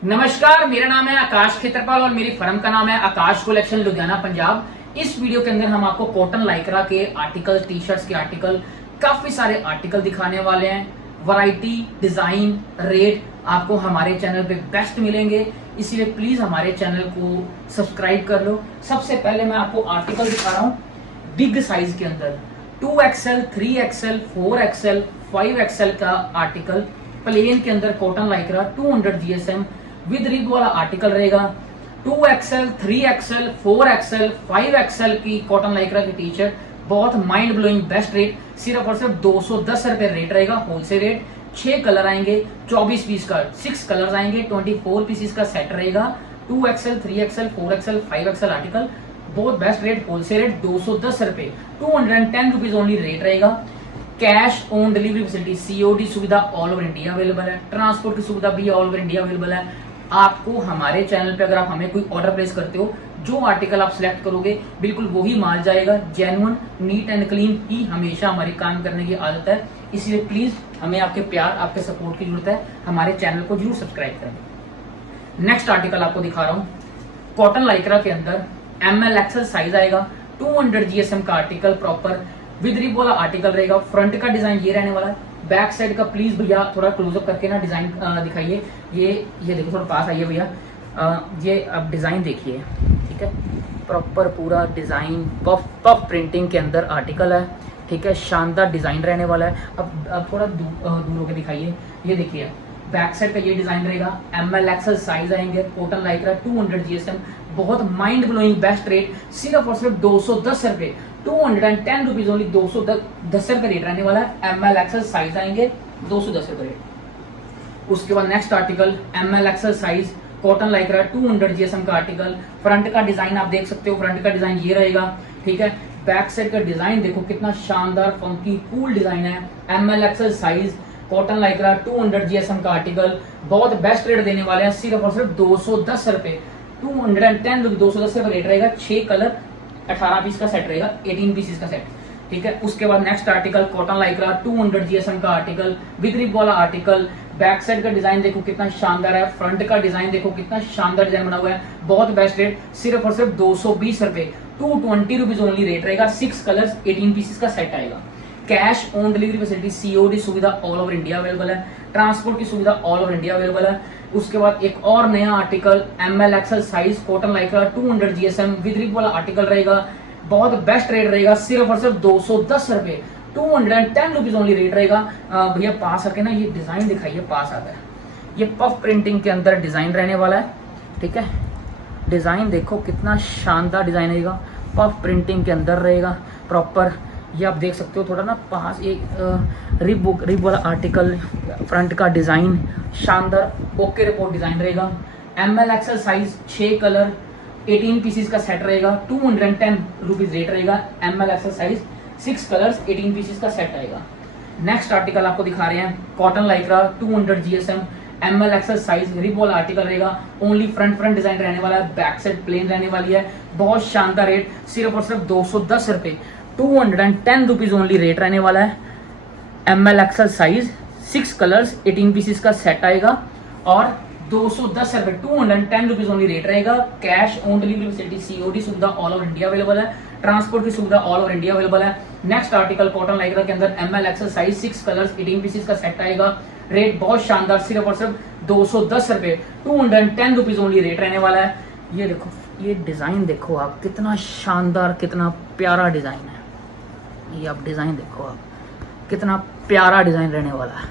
नमस्कार, मेरा नाम है आकाश खेत्रपाल और मेरी फर्म का नाम है आकाश कलेक्शन लुधियाना पंजाब। इस वीडियो के अंदर हम आपको कॉटन लाइक्रा के आर्टिकल, टी शर्ट्स के आर्टिकल, काफी सारे आर्टिकल दिखाने वाले हैं। वैरायटी, डिजाइन, रेट आपको हमारे चैनल पे बेस्ट मिलेंगे, इसलिए प्लीज हमारे चैनल को सब्सक्राइब कर लो। सबसे पहले मैं आपको आर्टिकल दिखा रहा हूँ बिग साइज के अंदर 2XL, 3XL, 4XL, 5XL का आर्टिकल प्लेन के अंदर cotton Lycra 200 GSM with rib वाला आर्टिकल रहेगा। 2XL, 3XL, 4XL, 5XL की कॉटन लाइक्रा की टी शर्ट, बहुत माइंड ब्लोइंग बेस्ट रेट, सिर्फ और सिर्फ 210 रुपए रेट रहेगा, होलसेल रेट। 6 कलर आएंगे, 24 पीस का 6 कलर्स आएंगे, 24 पीसेस का सेट रहेगा। 2XL, 3XL, 4XL, 5XL article, बहुत बेस्ट रेट, होलसेल रेट 210 रुपए, 210 रुपीज ओनली रेट रहेगा। Cash on delivery facility, COD सुविधा ऑल ओवर इंडिया अवेलेबल है। ट्रांसपोर्ट की सुविधा भी ऑल ओवर इंडिया अवेलेबल है। आपको हमारे चैनल पे अगर आप हमें कोई ऑर्डर प्लेस करते हो, जो आर्टिकल आप सिलेक्ट करोगे बिल्कुल वही माल जाएगा। जेन्युइन, नीट एंड क्लीन ही हमेशा हमारी काम करने की आदत है, इसलिए प्लीज हमें आपके प्यार, आपके सपोर्ट की जरूरत है। हमारे चैनल को जरूर सब्सक्राइब करें। नेक्स्ट आर्टिकल आपको दिखा रहा हूँ कॉटन लाइक्रा के अंदर ML XL साइज आएगा, 200 GSM का आर्टिकल, प्रॉपर विद रिब वाला आर्टिकल रहेगा। फ्रंट का डिजाइन ये रहने वाला है, बैक साइड का प्लीज भैया थोड़ा क्लोजअप करके ना डिजाइन दिखाइए। ये देखो, थोड़ा पास आइए भैया, ये अब डिजाइन देखिए, ठीक है। प्रॉपर पूरा डिजाइन पफ प्रिंटिंग के अंदर आर्टिकल है, ठीक है। शानदार डिजाइन रहने वाला है। अब थोड़ा दूर होकर दिखाइए, ये देखिए बैक साइड का ये डिजाइन रहेगा। ML XL साइज आएंगे, कॉटन लाइक्रा 200 GSM, बहुत माइंड ब्लोइंग बेस्ट रेट, सिर्फ और सिर्फ 210 रुपए, 210 रुपीज ओनली, 210 रुपए रेट रहने वाला है। ML XL साइज आएंगे, 210 रुपए रेट। उसके बाद next article ML XL size cotton Lycra 200 GSM का आर्टिकल। फ्रंट का डिजाइन आप देख सकते हो, फ्रंट का डिजाइन ये रहेगा, ठीक है। बैक साइड का डिजाइन देखो कितना शानदार, फंकी, कूल डिजाइन है। ML XL size cotton Lycra 200 GSM का आर्टिकल, बहुत बेस्ट रेट देने वाले हैं, सिर्फ और सिर्फ 210 रुपए, 210 रुपए, 210 रुपए रेट रहेगा। 6 कलर, 18 पीस का सेट रहेगा, 18 पीसेस का सेट, ठीक है। उसके बाद next article cotton Lycra 200 GSM का आर्टिकल, विद रिब वाला आर्टिकल। बैक साइड का डिजाइन देखो कितना शानदार है, फ्रंट का डिजाइन देखो कितना शानदार डिजाइन बना हुआ है, बहुत बेस्ट रेट, सिर्फ और सिर्फ 220 रुपए, 220 रुपीज ओनली रेट रहेगा। 6 कलर्स, 18 पीसेस का सेट आएगा। Cash on delivery facility, COD सुविधा ऑल ओवर इंडिया अवेलेबल है। ट्रांसपोर्ट की सुविधा ऑल ओवर इंडिया अवेलेबल है। उसके बाद एक और नया article ML XL size cotton Lycra 200 GSM with rib वाला आर्टिकल रहेगा, बहुत बेस्ट रेट रहेगा, सिर्फ और सिर्फ 210 रुपए, 210 रुपीज ओनली रेट रहेगा। भैया पास आके ना ये डिजाइन दिखाइए, पास आता है। ये पफ प्रिंटिंग के अंदर डिजाइन रहने वाला है, ठीक है। डिजाइन देखो कितना शानदार डिजाइन रहेगा, पफ प्रिंटिंग के अंदर रहेगा प्रॉपर। ये आप देख सकते हो, थोड़ा ना पास एक रिब वाला आर्टिकल, फ्रंट का डिजाइन शानदार, ओके रिपोर्ट डिजाइन रहेगा। ML XL size 6 colour, 18 pieces का सेट रहेगा, 210 रुपीज रेट रहेगा। ML XL size 6 colours, 18 pieces का सेट आएगा। नेक्स्ट आर्टिकल आपको दिखा रहे हैं cotton Lycra 200 GSM ML XL size rib वाला आर्टिकल रहेगा। ओनली फ्रंट डिजाइन रहने वाला है, बैक साइड प्लेन रहने वाली है, बहुत शानदार रेट, सिर्फ और सिर्फ 210 रुपए, 210 रुपीज ओनली रेट रहने वाला है। ML XL size 6 colours, 18 pieces का सेट आएगा और 210 रुपए, 210 रुपीज ओनली रेट रहेगा। Cash on delivery facility, COD सुविधा ऑल ओवर इंडिया अवेलेबल है। ट्रांसपोर्ट की सुविधा ऑल ओवर इंडिया अवेलेबल है। नेक्स्ट आर्टिकल कॉटन लाइक्रा के अंदर ML XL size 6 colours, 18 pieces का सेट आएगा। रेट बहुत शानदार, सिर्फ और सिर्फ 210 रुपए, 210 रुपीज ओनली रेट रहने वाला है। ये देखो, ये डिजाइन देखो आप, कितना शानदार, कितना प्यारा डिजाइन है। ये आप डिजाइन देखो आप, कितना प्यारा डिजाइन रहने वाला है,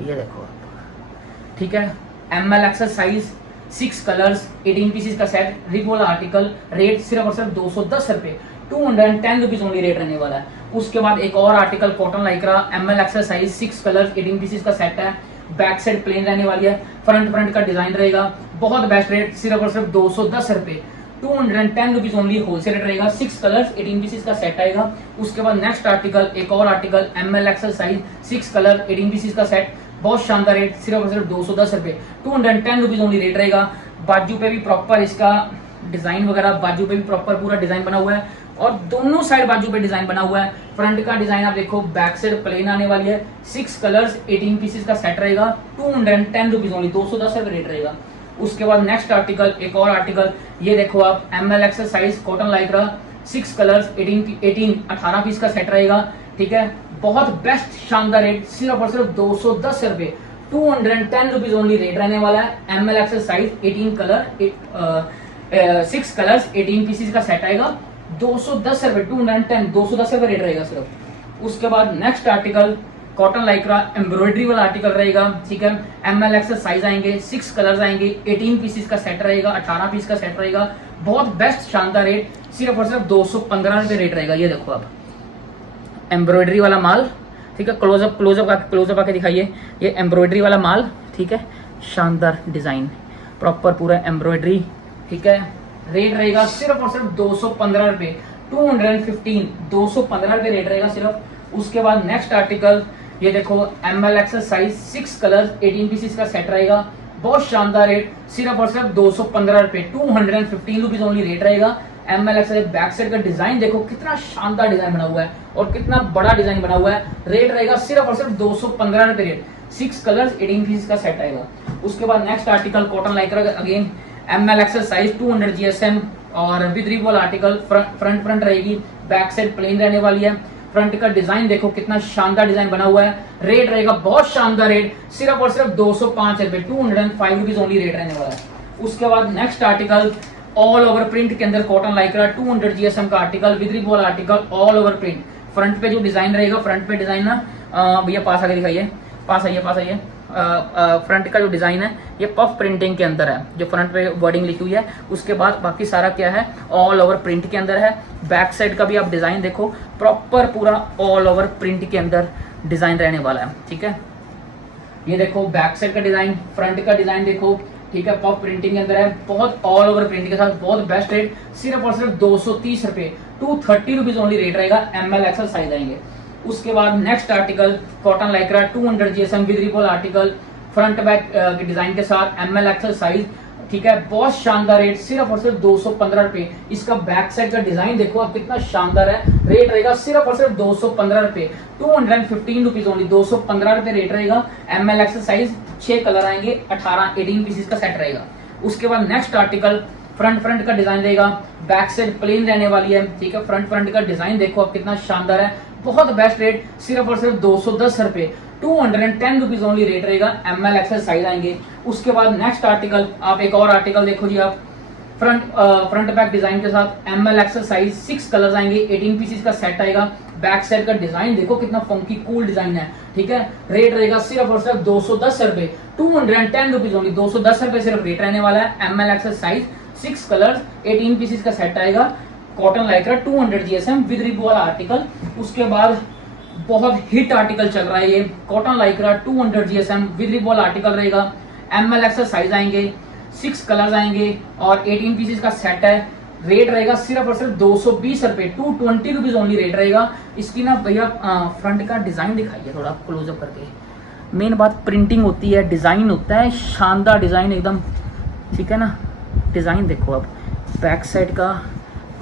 ये देखो आप, ठीक है। ML XL size 6 colours, 18 pieces का सेट, रिब वाला आर्टिकल, रेट सिर्फ और सिर्फ 210 रुपए, 210 रुपीज ओनली रेट रहने वाला है। उसके बाद एक और article cotton Lycra ML XL size 6 colours, 18 pieces का सेट है। बैक साइड प्लेन रहने वाली है, फ्रंट का डिजाइन रहेगा, बहुत बेस्ट रेट, सिर्फ और सिर्फ 210 रुपए, 210 रुपीज ओनली होलसेल रेट रहेगा। 6 कलर्स, 18 पीसेस का सेट आएगा। उसके बाद नेक्स्ट आर्टिकल, एक और article ML XL size 6 colour, 18 pieces का सेट, बहुत शानदार रेट, सिर्फ और सिर्फ 210 रुपए, 210 रुपीज ओनली रेट रहेगा। बाजू पे भी प्रॉपर इसका डिजाइन वगैरह, बाजू पे भी प्रॉपर पूरा डिजाइन बना हुआ है, और दोनों साइड बाजू पे डिजाइन बना हुआ है। फ्रंट का डिजाइन आप देखो, बैक साइड प्लेन आने वाली है, 6 कलर्स 18 पीसेस का सेट रहेगा, 210 रुपीज ओनली, 210 रुपए रेट रहेगा। उसके बाद नेक्स्ट आर्टिकल, एक और आर्टिकल, ये देखो आप, ML XL size cotton lycra, 6 colours 18 piece का सेट रहेगा, ठीक है। बहुत बेस्ट शानदार रेट, सिर्फ और सिर्फ 210 रुपए, 210 रुपीज ओनली रेट रहने वाला है। ML XL size 18 colour 6 colours 18 pieces का सेट आएगा, 210 रुपए, 210 रुपए रेट रहेगा सिर्फ। उसके बाद next article cotton Lycra embroidery वाला आर्टिकल रहेगा, ठीक है। ML एक्सेल साइज आएंगे, 6 कलर्स आएंगे, 18 पीसेस का सेट रहेगा, 18 पीस का सेट रहेगा। बहुत बेस्ट शानदार रेट, सिर्फ और सिर्फ 215 रुपए रेट रहेगा। ये देखो आप एम्ब्रॉयडरी वाला माल, ठीक है। क्लोजअप आके दिखाइए, ये एम्ब्रॉयडरी वाला माल, ठीक है। शानदार डिजाइन, प्रॉपर पूरा एम्ब्रॉयडरी, ठीक है। रेट रहेगा सिर्फ और सिर्फ 215 रुपए, 215 रुपए रेट रहेगा सिर्फ। उसके बाद नेक्स्ट आर्टिकल, ये देखो ML XL size 6 colour 18 pieces का सेट रहेगा, बहुत शानदार रेट, सिर्फ और सिर्फ 215 रुपए, 215 रुपीज ओनली रेट रहेगा। ML एक्सेल बैक साइड का डिजाइन देखो, कितना शानदार डिजाइन बना हुआ है और कितना बड़ा डिजाइन बना हुआ है। रेट रहेगा सिर्फ और सिर्फ 215 रुपए रेट, 6 कलर्स 18 पीसेस का सेट आएगा। उसके बाद next article cotton Lycra, again ML XL size 200 GSM और विद रिबॉल आर्टिकल, फ्रंट रहेगी, बैक साइड प्लेन रहने वाली है। फ्रंट का डिजाइन देखो, कितना शानदार डिजाइन बना हुआ है। रेट रहेगा बहुत शानदार रेट, सिर्फ और सिर्फ 205 रुपए, 205 रुपीज ओनली रेट रहने वाला है। उसके बाद next article all over print के अंदर कॉटन लाइक्रा 200 GSM का article, with रिबॉल article, all over print. Front पे जो डिजाइन रहेगा, फ्रंट पे डिजाइन ना, भैया पास आके दिखाइए, पास आइए। फ्रंट का जो डिजाइन है ये पफ प्रिंटिंग के अंदर है, जो फ्रंट पे वर्डिंग लिखी हुई है। उसके बाद बाकी सारा क्या है, ऑल ओवर प्रिंट के अंदर है। बैक साइड का भी आप डिजाइन देखो, प्रॉपर पूरा ऑल ओवर प्रिंट के अंदर डिजाइन रहने वाला है, ठीक है। ये देखो बैक साइड का डिजाइन, फ्रंट का डिजाइन देखो, ठीक है, पफ प्रिंटिंग के अंदर है, बहुत ऑल ओवर प्रिंट के साथ, बहुत बेस्ट रेट, सिर्फ और सिर्फ 230 रुपए, 230 रुपीज ओनली रेट रहेगा। ML एक्सेल साइज आएंगे। उसके बाद next article cotton Lycra 200 GSM with रिबॉल article, front back के डिजाइन के साथ, ML एक्सेल साइज, ठीक है। बहुत शानदार रेट, सिर्फ और सिर्फ 215 रुपए। इसका बैक साइड का डिजाइन देखो आप, कितना शानदार है। रेट रहेगा सिर्फ और सिर्फ 215 रुपए, 215 रुपीज ओनली, 215 रुपए रेट रहेगा। ML एक्सेल साइज 6 कलर आएंगे, 18 पीसेस का सेट रहेगा। उसके बाद नेक्स्ट आर्टिकल फ्रंट का डिजाइन रहेगा, बैक साइड प्लेन रहने वाली है, ठीक है। फ्रंट का डिजाइन देखो आप, कितना शानदार है, बहुत बेस्ट रेट, सिर्फ और सिर्फ 210 रुपए, 210 रुपीज ओनली रेट रहेगा। ML एक्सेल साइज आएंगे। उसके बाद नेक्स्ट आर्टिकल, आप एक और आर्टिकल देखो जी आप, फ्रंट बैक डिजाइन के साथ, ML एक्सेल साइज 6 कलर्स आएंगे, 18 पीसेस का सेट आएगा। बैक साइड का डिजाइन देखो, कितना फंकी कूल डिजाइन है, ठीक है। रेट रहेगा सिर्फ और सिर्फ 210 रुपए, 210 रुपीज ओनली, 210 रुपए सिर्फ रेट रहने वाला है। ML XL size 6 colours 18 pieces का सेट आएगा, cotton Lycra 200 GSM with रिबॉल article. उसके बाद बहुत हिट आर्टिकल चल रहा है ये, cotton Lycra 200 GSM with रिबॉल article रहेगा। ML एक्सेल साइज आएंगे, 6 कलर्स आएंगे और 18 पीसेस का सेट है। रेट रहेगा सिर्फ और सिर्फ 220 रुपए, 220 रुपीज ओनली रेट रहेगा। इसकी ना भैया फ्रंट का डिजाइन दिखाइए थोड़ा क्लोजअप करके। मेन बात प्रिंटिंग होती है, डिजाइन होता है, शानदार डिजाइन एकदम, ठीक है ना। डिजाइन देखो आप, बैक साइड का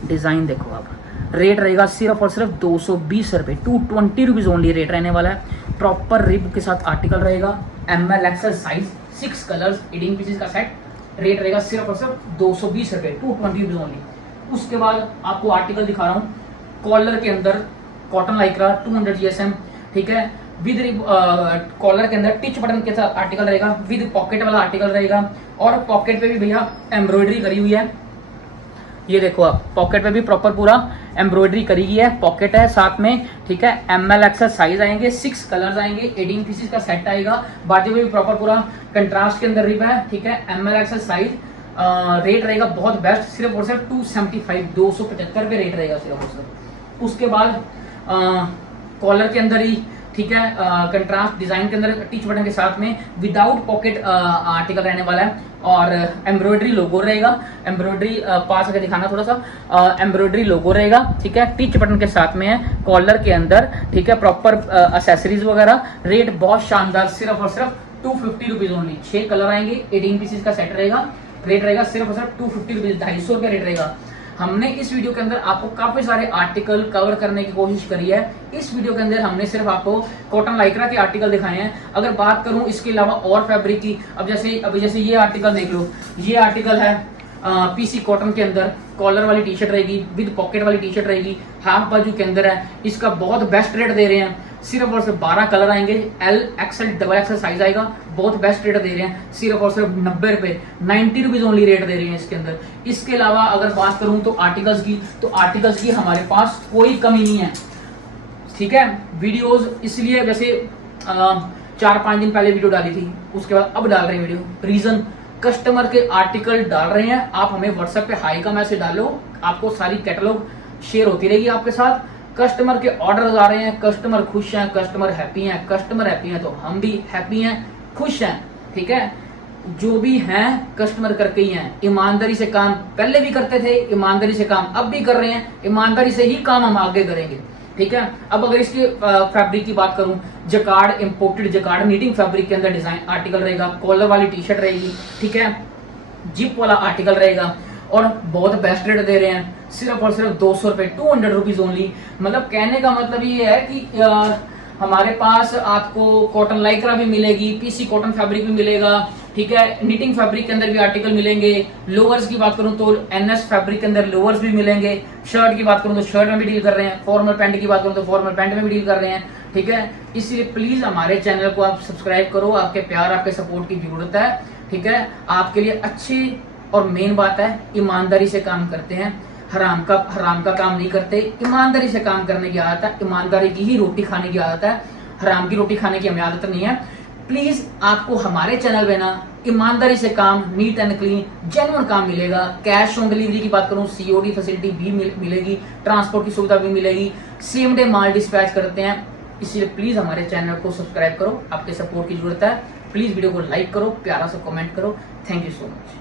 डिजाइन देखो आप। रेट रहेगा सिर्फ और सिर्फ 220 रुपए, 220 रुपीज ओनली रेट रहने वाला है। प्रॉपर रिब के साथ आर्टिकल रहेगा। ML XL size 6 colours 18 pieces का सेट, रेट रहेगा सिर्फ और सिर्फ 220 रुपए, 220 रुपीज ओनली। उसके बाद आपको आर्टिकल दिखा रहा हूँ, कॉलर के अंदर कॉटन लाइक्रा 200 GSM, ठीक है। विद कॉलर के अंदर टिच बटन के साथ आर्टिकल रहेगा, विद पॉकेट वाला आर्टिकल रहेगा और पॉकेट पे भी भैया एम्ब्रॉयडरी करी हुई है। ये देखो आप, पॉकेट पे भी प्रॉपर पूरा एम्ब्रॉयडरी करी हुई है, पॉकेट है साथ में, ठीक है। ML एक्सेल साइज आएंगे, 6 कलर्स आएंगे, 18 पीसेस का सेट आएगा। बाजू में भी प्रॉपर पूरा कंट्रास्ट के अंदर रिब है, ठीक है। ML एक्सेल साइज, रेट रहेगा बहुत बेस्ट, सिर्फ और सिर्फ 275, 275 रुपए रेट रहेगा सिर्फ और सिर्फ। उसके बाद कॉलर के अंदर ही, ठीक है, कंट्रास्ट डिजाइन के अंदर टिच बटन के साथ में विदाउट पॉकेट आर्टिकल रहने वाला है और एम्ब्रॉयडरी लोगो रहेगा। एम्ब्रॉयडरी पास करके दिखाना थोड़ा सा, एम्ब्रॉयडरी लोगो रहेगा, ठीक है। टिच बटन के साथ में है कॉलर के अंदर, ठीक है। प्रॉपर एक्सेसरीज वगैरह। रेट बहुत शानदार, सिर्फ और सिर्फ 250 रुपीज ओनली, 6 कलर आएंगे, 18 पीसेस का सेट रहेगा। रेट रहेगा सिर्फ और सिर्फ 250 रुपीज, 250 रुपये रेट रहेगा। हमने इस वीडियो के अंदर आपको काफी सारे आर्टिकल कवर करने की कोशिश करी है। इस वीडियो के अंदर हमने सिर्फ आपको कॉटन लाइक्रा के आर्टिकल दिखाए हैं। अगर बात करूं इसके अलावा और फैब्रिक की, अब जैसे ये आर्टिकल देख लो, ये आर्टिकल है पीसी कॉटन के अंदर, कॉलर वाली टी शर्ट रहेगी, विद पॉकेट वाली टी शर्ट रहेगी, हाफ बाजू के अंदर है। इसका बहुत बेस्ट रेट दे रहे हैं, सिर्फ और सिर्फ 12 कलर आएंगे, L XL double XL size आएगा। बहुत बेस्ट रेट दे रहे हैं, सिर्फ और सिर्फ 90 रुपए, 90 रुपीज ओनली रेट दे रहे हैं इसके अंदर। इसके अलावा अगर बात करूं तो आर्टिकल्स की हमारे पास कोई कमी नहीं है, ठीक है। वीडियोस इसलिए वैसे 4-5 दिन पहले वीडियो डाली थी, उसके बाद अब डाल रहे हैं वीडियो। रीजन, कस्टमर के आर्टिकल डाल रहे हैं, आप हमें व्हाट्सएप पे हाई का मैसेज डालो, आपको सारी कैटलॉग शेयर होती रहेगी आपके साथ। कस्टमर के ऑर्डर्स आ रहे हैं, कस्टमर खुश हैं, कस्टमर हैप्पी हैं, कस्टमर हैप्पी हैं तो हम भी हैप्पी हैं, खुश हैं, ठीक है। जो भी हैं कस्टमर करके ही हैं। ईमानदारी से काम पहले भी करते थे, ईमानदारी से काम अब भी कर रहे हैं, ईमानदारी से ही काम हम आगे करेंगे, ठीक है। अब अगर इसके फैब्रिक की बात करूं, jacquard, imported jacquard knitting fabric के अंदर डिजाइन आर्टिकल रहेगा, कॉलर वाली टी शर्ट रहेगी, ठीक है, जिप वाला आर्टिकल रहेगा और बहुत बेस्ट रेट दे रहे हैं, सिर्फ और सिर्फ 200 रुपए, 200 रुपीज ओनली। मतलब कहने का मतलब ये है कि हमारे पास आपको कॉटन लाइक्रा भी मिलेगी, पीसी कॉटन फैब्रिक भी मिलेगा, ठीक है। निटिंग फैब्रिक के अंदर भी आर्टिकल मिलेंगे। लोअर्स की बात करूं तो एनएस फैब्रिक के अंदर लोअर्स भी मिलेंगे। शर्ट की बात करूं तो शर्ट में भी डील कर रहे हैं। फॉर्मल पैंट की बात करूं तो फॉर्मल पैंट में भी डील कर रहे हैं, ठीक है। इसलिए प्लीज हमारे चैनल को आप सब्सक्राइब करो, आपके प्यार आपके सपोर्ट की जरूरत है, ठीक है। आपके लिए अच्छी और मेन बात है, ईमानदारी से काम करते हैं, हराम का काम नहीं करते। ईमानदारी से काम करने की आदत है, ईमानदारी की ही रोटी खाने की आदत है, हराम की रोटी खाने की हमें आदत नहीं है। प्लीज आपको हमारे चैनल पे ना ईमानदारी से काम, नीट एंड क्लीन, जेन्युइन काम मिलेगा। कैश ऑन डिलीवरी की बात करूं, सीओडी फैसिलिटी भी मिलेगी, ट्रांसपोर्ट की सुविधा भी मिलेगी, सेम डे माल डिस्पैच करते हैं। इसलिए प्लीज हमारे चैनल को सब्सक्राइब करो, आपके सपोर्ट की जरूरत है। प्लीज वीडियो को लाइक करो, प्यारा सा कमेंट करो। Thank you so much.